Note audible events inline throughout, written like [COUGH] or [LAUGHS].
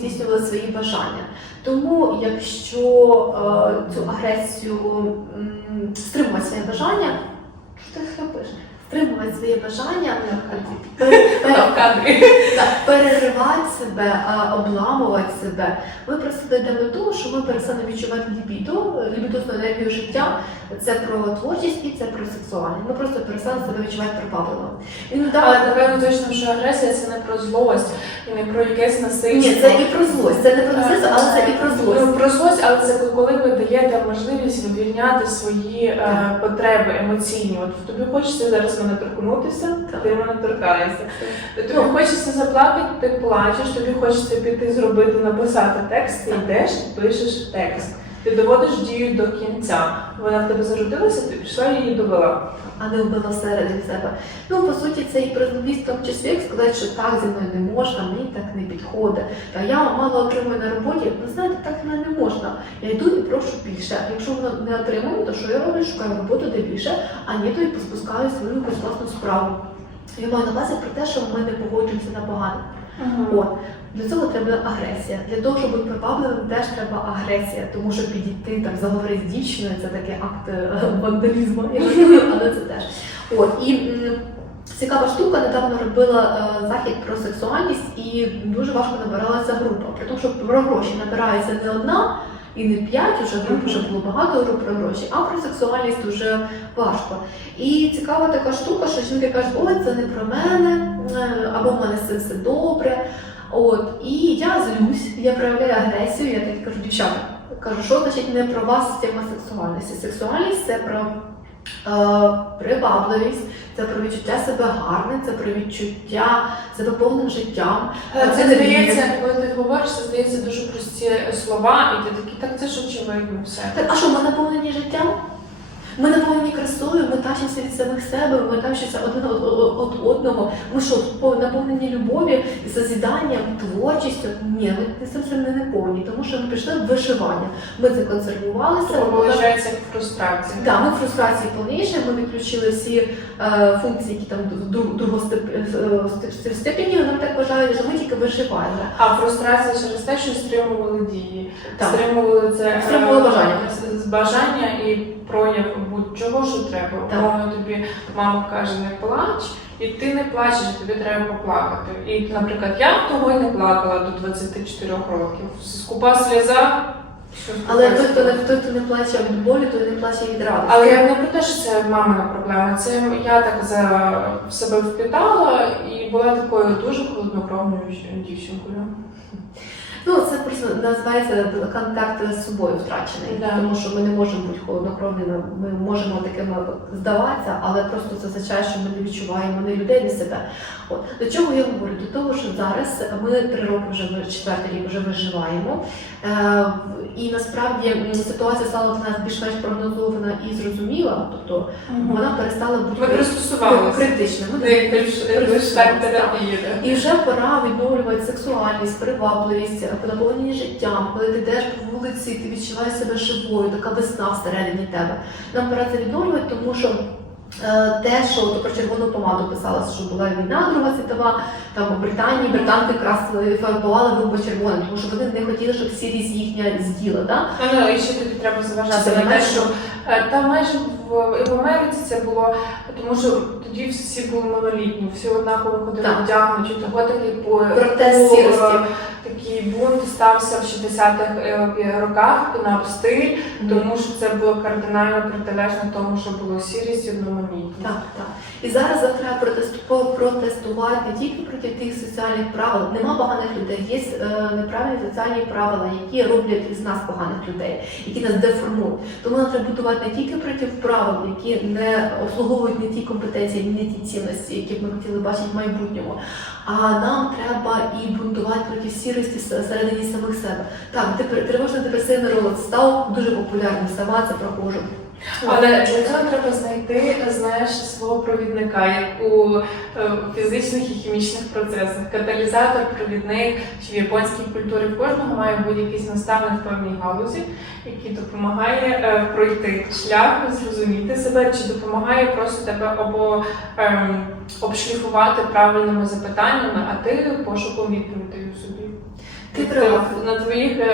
здійснювали свої бажання. Тому, якщо е, цю агресію стримувати своє бажання, ти хлопиш? Стримувати своє бажання, кадрі. переривати себе, обламувати себе. Ми просто дійдемо до того, що ми перестанемо відчувати лібідо, лібідозну енергію життя. Це про творчість і це про сексуальність. Ми просто перестанемо себе відчувати. Іноді Але напевно точно, що агресія це не про злость і не про якесь насильство. ні, це і про злость. Це не про насильство, але це і про злость. Ну, про злость, але це коли ви даєте можливість вивільняти свої е, потреби емоційні. От тобі хочеться зараз мене торкнутися, Так. ти мене торкаєшся. Тобі хочеться заплакати, ти плачеш, тобі хочеться піти зробити, написати текст, ти йдеш і пишеш текст. Ти доводиш дію до кінця. Вона в тебе зародилася, ти пішла і її довела. а не вбила всередині себе. Ну, по суті, це і про в числі, сказати, що так зі мною не можна, мені так не підходить. Та я мало отримую на роботі, ви знаєте, так мене не можна. Я йду і прошу більше. Якщо воно не отримую, то що я роблю? Шукаю роботу де більше, а ні, то і поспускаю свою якусь власну справу. Я маю на увазі про те, що ми не погоджуємося на погане. От. Для цього треба агресія. Для того, щоб бути привабливим, теж треба агресія, тому що підійти там заговорити з дівчиною це такий акт е, вандалізму, [LAUGHS] але це теж. От і цікава штука, недавно робила е, захід про сексуальність, і дуже важко набиралася група. При тому, що про гроші набирається не одна. І не п'ять уже груп, вже було багато про гроші, а про сексуальність дуже важко. І цікава така штука, що жінки кажуть, ой, це не про мене, е, або в мене з все добре. От, і я злюсь, я проявляю агресію, я так кажу, дівчата, кажу, що значить не про вас тема сексуальності. Сексуальність це про привабливість, це про відчуття себе гарне, це про відчуття себе повним життям. Е, Це здається, коли ти говориш, це здається дуже прості слова, і ти такий, так це ж очевидно все. Так, а що, ми наповнені життям? Ми наповнені красою, ми тащимося від самих себе, ми тащимося один од, од- од одного. Ми що, наповнені любов'ю, созіданням, творчістю? Ні, ми цим не наповнені, тому що ми пішли в вишивання. Ми законсервувалися. Виходить фрустрація. Так, ми в фрустрації повніше, ми відключили всі е, функції, які там друг- другостепені нам так вважають, що ми тільки вишиваємо. А фрустрація через те, що стримували дії. Так. Стримували це е, Стримували бажання. бажання і прояв будь-чого, що треба. Умовно тобі мама каже, не плач, і ти не плачеш, тобі треба поплакати. І, наприклад, я того й не плакала до 24 років. Скупа сльоза. Але той, хто не той, хто не плаче від болю, той не плаче від радості. Але я не про те, що це мамина проблема. Це я так за себе впитала і була такою дуже холоднокровною дівчинкою. Називається контакт з собою втрачений, Да. тому що ми не можемо бути холоднокровними, ми можемо такими здаватися, але просто це означає, що ми не відчуваємо не людей, не себе. От до чого я говорю? До того, що зараз ми три роки вже четвертий рік вже виживаємо. Е, і насправді ситуація стала для нас більш-менш прогнозована і зрозуміла, тобто вона перестала бути критичною. Ми терапії. І вже пора відновлювати сексуальність, привабливість, наповнені життям. Коли ти йдеш по вулиці, ти відчуваєш себе живою, така весна всередині тебе. Нам пора це відновлювати, тому що. е, Те, що то про червону помаду писалося, що була війна Друга світова, там у Британії британки красили фарбували губи червоним, тому що вони не хотіли, щоб сірість їхня з'їла. Да? Ну, і ще тобі треба зважати на те, що е, та майже в, в Америці це було, тому що тоді всі були малолітні, всі однаково ходили вдягнуті, того такий по Протест сірості. Бунт стався в 60-х е, роках пінап стиль, тому що це було кардинально протилежно тому, що було сірість і одноманітність. Так, так. І зараз треба протесту- протестувати не тільки проти тих соціальних правил. Нема поганих людей, є е, неправильні соціальні правила, які роблять із нас поганих людей, які нас деформують. Тому нам треба будувати не тільки проти правил, які не обслуговують не ті компетенції, не ті цінності, які б ми хотіли бачити в майбутньому. А нам треба і бунтувати проти сірості всередині самих себе. Так, тривожно депресивний розлад став дуже популярним. Сама це проходжу. Але для цього треба знайти, знаєш, свого провідника, як у е, фізичних і хімічних процесах. Каталізатор, провідник чи в японській культурі кожного має бути якийсь наставник в певній галузі, який допомагає е, пройти шлях, зрозуміти себе, чи допомагає просто тебе або ем, обшліфувати правильними запитаннями, а ти пошуком відповідей у собі. Ти Тобто права. на твоїх е,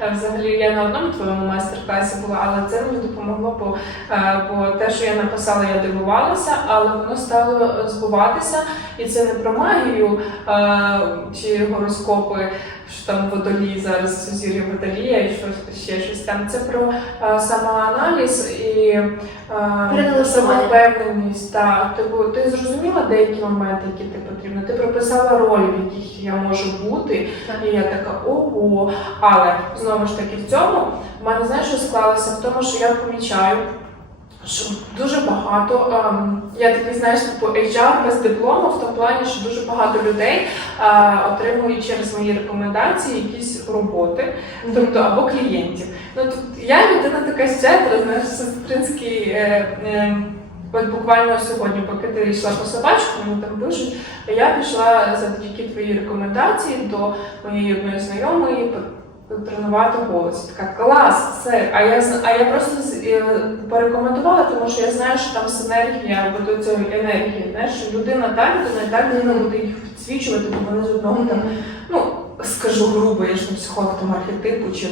е, взагалі я на одному твоєму майстер-класі була, але це мені допомогло, бо, е, бо те, що я написала, я дивувалася, але воно стало збуватися, і це не про магію е, чи гороскопи, що там водолій зараз сузір'я водолія і щось ще щось там. Це про е, самоаналіз і е, самовпевненість. Так, типу, ти зрозуміла деякі моменти, які ти потрібно. Ти прописала ролі, в яких я можу бути. Так. Я така ого. Але знову ж таки в цьому в мене знаєш, що склалося в тому, що я помічаю. Що дуже багато, ем, я такий, знаєш, типу HR без диплому, в тому плані, що дуже багато людей е, отримують через мої рекомендації якісь роботи, тобто або клієнтів. Ну тут я людина така щедра, знаєш, сестринський. От буквально сьогодні, поки ти йшла по собачку, мені там пишуть, я пішла завдяки твоїй рекомендації до моєї одної знайомої тренувати голос. Така клас, все. А я а я просто е, порекомендувала, тому що я знаю, що там синергія або до цієї енергії. Знаєш, що людина та людина, і та людина буде їх підсвічувати, бо вони з одного там, ну скажу грубо, я ж не психолог там архетипу чи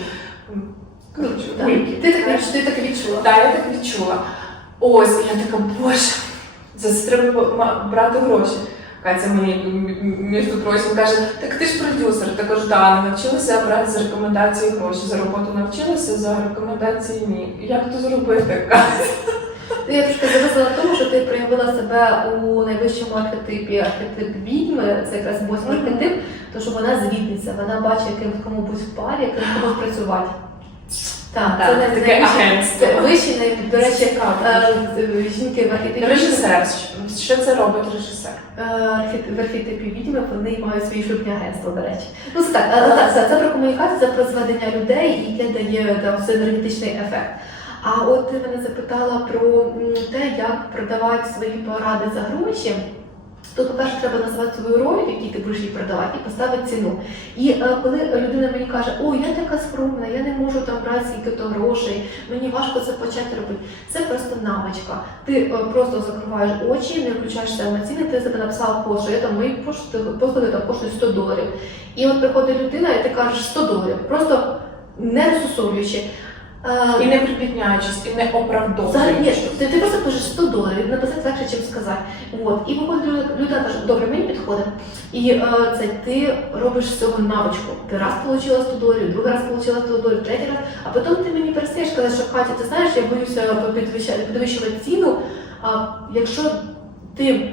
коротше, Так. Ти так ти так відчула. Так, я так відчула. Ось, і я така, боже, за це треба брати гроші. Катя мені між прочим каже, так ти ж продюсер. Кажу, да, навчилася брати за рекомендації гроші. За роботу навчилася, за рекомендації ні. Як то зробити? Катя? Я трошки зависла в тому, що ти проявила себе у найвищому архетипі, архетип відьми, це якраз восьмий архетип, то що вона звітниця, вона бачить, яким кому бути в парі, яким комусь працювати. Так, Так, це не таке агентство. вищий, най- до речі, е, жінки в архетипі. Режисер. Що це робить режисер? Е, В архетипі відьми вони мають свої шлюбні агентства, до речі. Ну це так, так, це, це про комунікацію, це про зведення людей, яке дає там синергетичний ефект. А от ти мене запитала про те, як продавати свої поради за гроші. То, по-перше, треба назвати свою роль, в ти будеш її продавати, і поставити ціну. І е, коли людина мені каже, о, я така скромна, я не можу там брати скільки-то грошей, мені важко це почати робити. Це просто навичка. Ти е, просто закриваєш очі, не включаєшся емоційно, ти себе написав пост, що я там мої послуги там коштують 100 доларів. І от приходить людина, і ти кажеш 100 доларів, просто не розсусолюючи. Е, І не припідняючись, і не оправдовуючись. ти, ти просто пишеш 100 доларів, написати легше, ніж сказати. От. І виходить людина, каже, добре, мені підходить. І е, це ти робиш з цього навичку. Ти раз отримала 100 доларів, другий раз отримала 100 доларів, третій раз, а потім ти мені перестаєш казати, що Катя, ти знаєш, я боюся підвищувати ціну. А якщо ти е,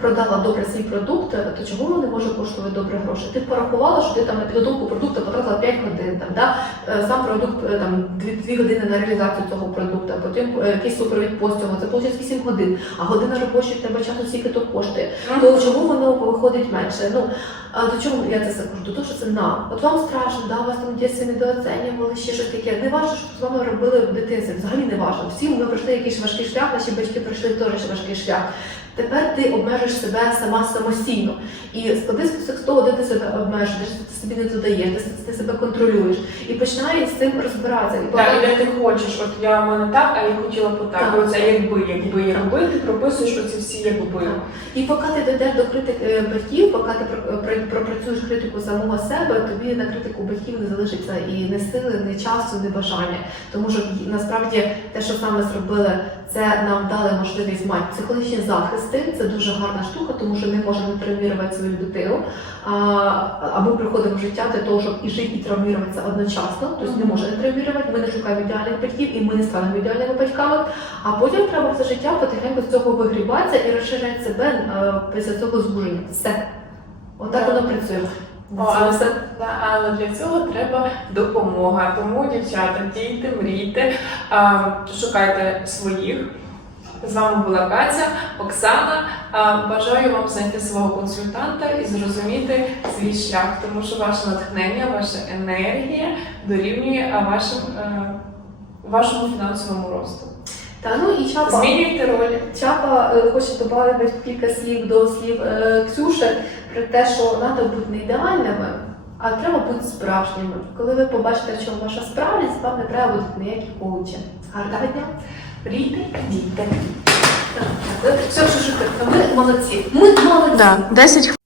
продала добре свій продукт, е, то чого воно не може коштувати добре гроші? Ти порахувала, що ти там на підготовку продукту потратила 5 годин, там, да? Е, сам продукт е, там 2, години на реалізацію цього продукту, потім е, якийсь супровід постігу, це виходить 8 годин, а година робочої тебе часу скільки то коштує. То чому воно виходить менше? Ну а до чого я це все кажу? До того, що це нам. От вам страшно, да, вас там дітстві недооцінювали, ще щось таке. Не важливо, що з вами робили в дитинстві. Взагалі не важливо. Всі ми пройшли якийсь важкий шлях, наші батьки пройшли теж важкий шлях. Тепер ти обмежуєш себе сама самостійно. І склади список з того, де ти себе обмежуєш, ти собі не додаєш, де ти себе контролюєш. І починай з цим розбиратися. І Так, і де ти хочеш, от я в мене так, а я хотіла б так. Так. Оце якби, якби я робив, ти прописуєш оці всі якби. Так. І поки ти дійдеш до критики е, батьків, поки ти про- про- пропрацюєш критику самого себе, тобі на критику батьків не залишиться і не сили, ні часу, ні бажання. Тому що насправді те, що саме зробили, це нам дали можливість мати психологічні захисти. Це дуже гарна штука, тому що ми можемо травмувати свою дитину. А, а приходимо в життя для того, щоб і жити, і травмуватися одночасно. Тобто не Мгм. може не травмувати, ми не шукаємо ідеальних батьків, і ми не станемо ідеальними батьками. А потім треба все життя потихеньку з цього вигрібатися і розширяти себе е, після цього звуження. Все. Отак Так. воно працює. О, але, але для цього треба допомога. Тому, дівчата, дійте, мрійте, шукайте своїх. З вами була Катя, Оксана. Бажаю вам знайти свого консультанта і зрозуміти свій шлях, тому що ваше натхнення, ваша енергія дорівнює вашим е, вашому фінансовому росту. Та ну і чапа. Змінюйте ролі. Чапа е, хоче додати кілька слів до слів е, Ксюші про те, що треба бути не ідеальними, а треба бути справжніми. Коли ви побачите, чому ваша справжність, вам не треба бути ніякі коучі. Гарного дня! Так, так, все, що шукати. Ми молодці. Ми молодці. Да, 10